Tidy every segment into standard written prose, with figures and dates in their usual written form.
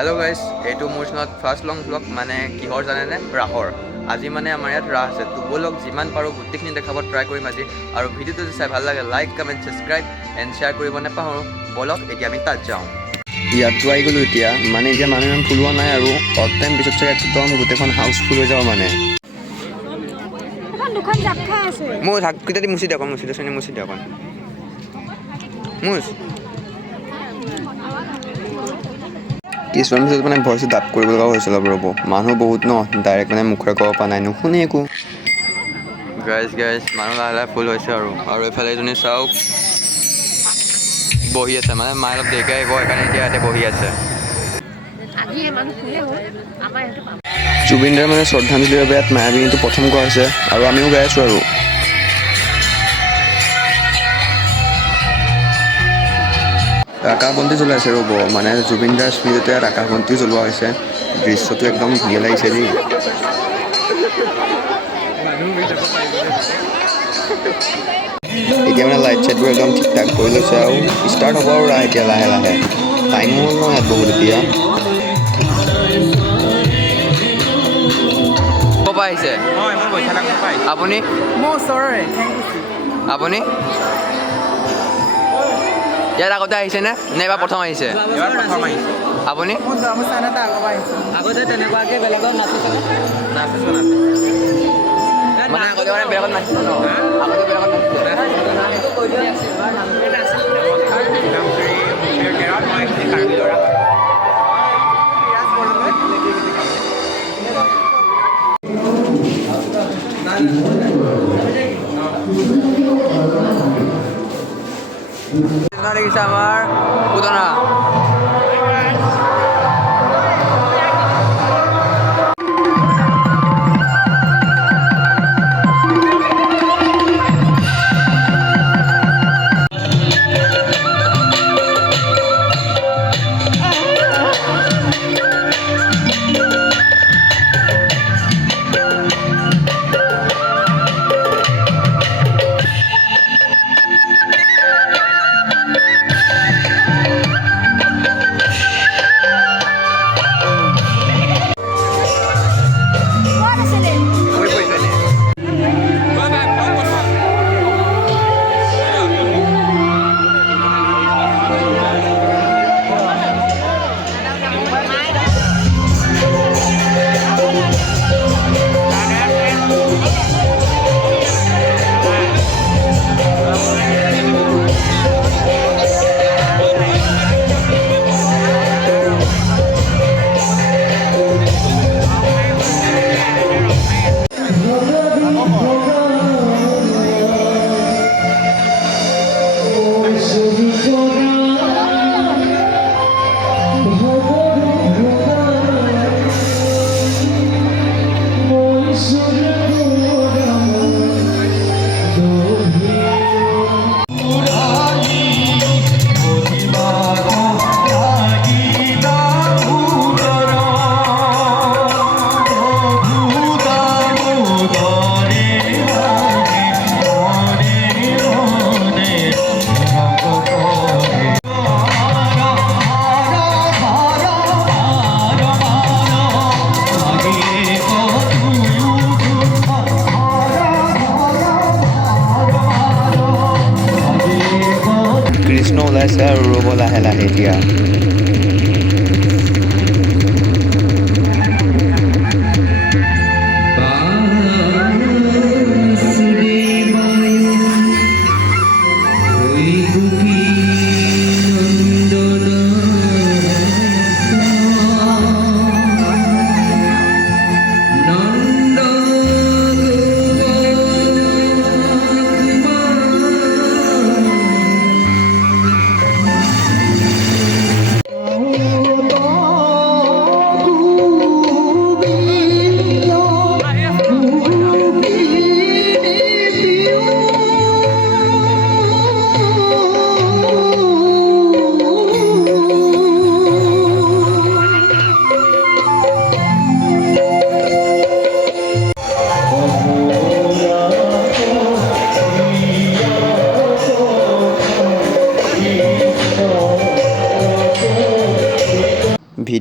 Hello' guys, এইটো মোৰ চেনেলত ফাৰ্ষ্ট লং ব্লগ মানে কিহৰ জানেনে? ৰাসৰ। আজি মানে আমাৰ ইয়াত ৰাস আছে। তো ব'লক যিমান পাৰোঁ গোটেইখিনি দেখাব ট্ৰাই কৰিম আজি। আৰু ভিডিঅ'টো যদি চাই ভাল লাগে like, comment, subscribe and share কৰিব নাপাহৰোঁ। ব'লক এতিয়া আমি তাত যাওঁ। ইয়াততো আহি গ'লোঁ এতিয়া, মানে এতিয়া মানুহ ইমান ফুলোৱা নাই আৰু অলপ টাইম পিছত চাগে একদম গোটেইখন হাউচফুল হৈ যাব মানে। মোৰ ঢাককেইটা দি মুচি দিয়ক, মুচি দিয়ক। মুচ কিছুমান পিছত মানে ভইচটো ডাব কৰিব লগা হৈছিল ৰ'ব, মানুহ বহুত ন, ডাইৰেক্ট মানে মুখেৰে ক'ব পৰা নাই, নুশুনে একো। গাইজ মানুহ লাহে লাহে ফুল হৈছে আৰু এইফালে এজনী চাওক বহি আছে, মানে মায়ে অলপ দেৰিকৈ আহিব সেইকাৰণে এতিয়া ইয়াতে বহি আছে। জুবিন দাৰ মানে শ্ৰদ্ধাঞ্জলিৰ বাবে ইয়াত মায়াবিনীটো প্ৰথম কোৱা হৈছে আৰু আমিও গাই আছোঁ আৰু। আকাশবন্তি জ্বলাইছে ৰ'ব, মানে জুবিন দাৰ স্মৃতিতে ইয়াত আকাশবন্তিও জ্বলোৱা হৈছে। দৃশ্যটো একদম ধুনীয়া লাগিছে দেই। এতিয়া মানে লাইট চাইটবোৰ একদম ঠিক ঠাক কৰি লৈছে আৰু ষ্টাৰ্ট হ'ব আৰু ৰাস এতিয়া লাহে লাহে। টাইমো হ'ল ন ইয়াত বহুত এতিয়া। ক'ৰ পৰা আহিছে? আপুনি? আপুনি ইয়াত আগতে আহিছে নে এইবাৰ প্ৰথম আহিছে? আপুনি? আগতে তেনেকুৱাকৈ বেলেগত নাচিছোঁ। মানে আগতে মানে বেলেগত নাচিছে ন? আগতে বেলেগত দেখিছে আমাৰ পুতনা। কৃষ্ণ ওলাইছে আৰু ৰ'ব লাহে লাহে এতিয়া।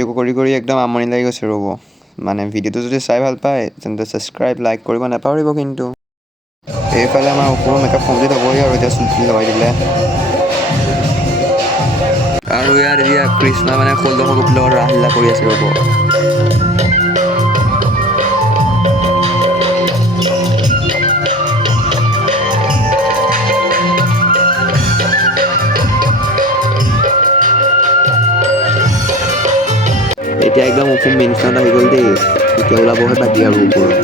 ভিডিঅ' কৰি কৰি একদম আমনি লাগি গৈছে ৰ'ব। মানে ভিডিঅ'টো যদি চাই ভাল পায় তেন্তে ছাবস্ক্ৰাইব লাইক কৰিব নাপাহৰিব কিন্তু। এইফালে আমাৰ ওপৰৰ মেকআপ কমপ্লিট হ'বহি আৰু এতিয়া চুলি লগাই দিলে। আৰু ইয়াত এতিয়া কৃষ্ণই মানে ষোল্লশ গোপীৰ লগত ৰাসলীলা কৰি আছে ৰ'ব। এতিয়া একদম অসম মেইন ষ্টেণ্ডত আহি গ'ল দেই, এতিয়া ওলাবহে বাকী আৰু ওপৰত।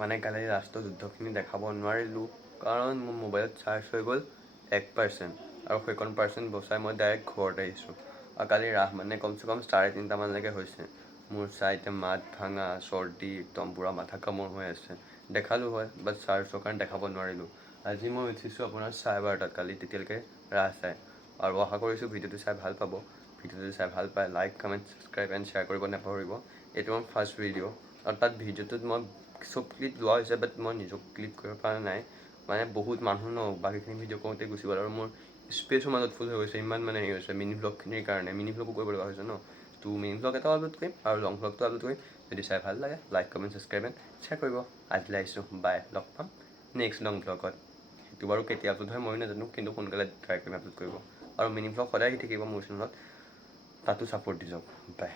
মানে কালি লাষ্টৰ যুদ্ধখিনি দেখাব নোৱাৰিলোঁ কাৰণ মোৰ মোবাইলত চাৰ্জ হৈ গ'ল 1% আৰু সেইকণ পাৰ্চেণ্ট বচাই মই ডাইৰেক্ট ঘৰত আহিছোঁ। আৰু কালি ৰাস মানে কমচে কম 3:30মানলৈকে হৈছে। মোৰ চাইতে মাত ভাঙা চৰ্দি একদম পূৰা মাথা কামোৰ হৈ আছে। দেখালোঁ হয় বাট চাৰ্জৰ কাৰণে দেখাব নোৱাৰিলোঁ। আজি মই উঠিছোঁ আপোনাৰ 12:30 কালি তেতিয়ালৈকে ৰাস চাই, আৰু আশা কৰিছোঁ ভিডিঅ'টো চাই ভাল পাব। ভিডিঅ'টো চাই ভাল পায় like comment subscribe and share কৰিব নাপাহৰিব। এইটো মোৰ ফাৰ্ষ্ট ভিডিঅ' আৰু তাত ভিডিঅ'টোত মই চব ক্লিপ লোৱা হৈছে বাট মই নিজক ক্লিপ কৰিব পৰা নাই, মানে বহুত মানুহ ন, বাকীখিনি ভিডিঅ' কৰোঁতে গুচি গ'ল আৰু মোৰ স্পেচৰ মাজত ফুল হৈ গৈছে। ইমান মানে হেৰি হৈছে মিনি ভ্লগখিনিৰ কাৰণে, মিনি ভ্লগো কৰিব লগা হৈছে ন, তো মিনি ভ্লগ এটা আপলোড কৰিম আৰু লং ভ্লগটো আপলোড কৰিম। যদি চাই ভাল লাগে like comment subscribe and share কৰিব। আজিলৈ আহিছোঁ, বাই, লগ পাম নেক্সট লং ভ্লগত। সেইটো বাৰু কেতিয়া আপলোড হয় ময়ো নাজানো, কিন্তু সোনকালে ট্ৰাই কৰিম আপলোড কৰিব। আৰু মিনি ভ্লগ সদায় আহি থাকিব মোৰ চেনেলত, তাতো ছাপোৰ্ট দি যাওক, বাই।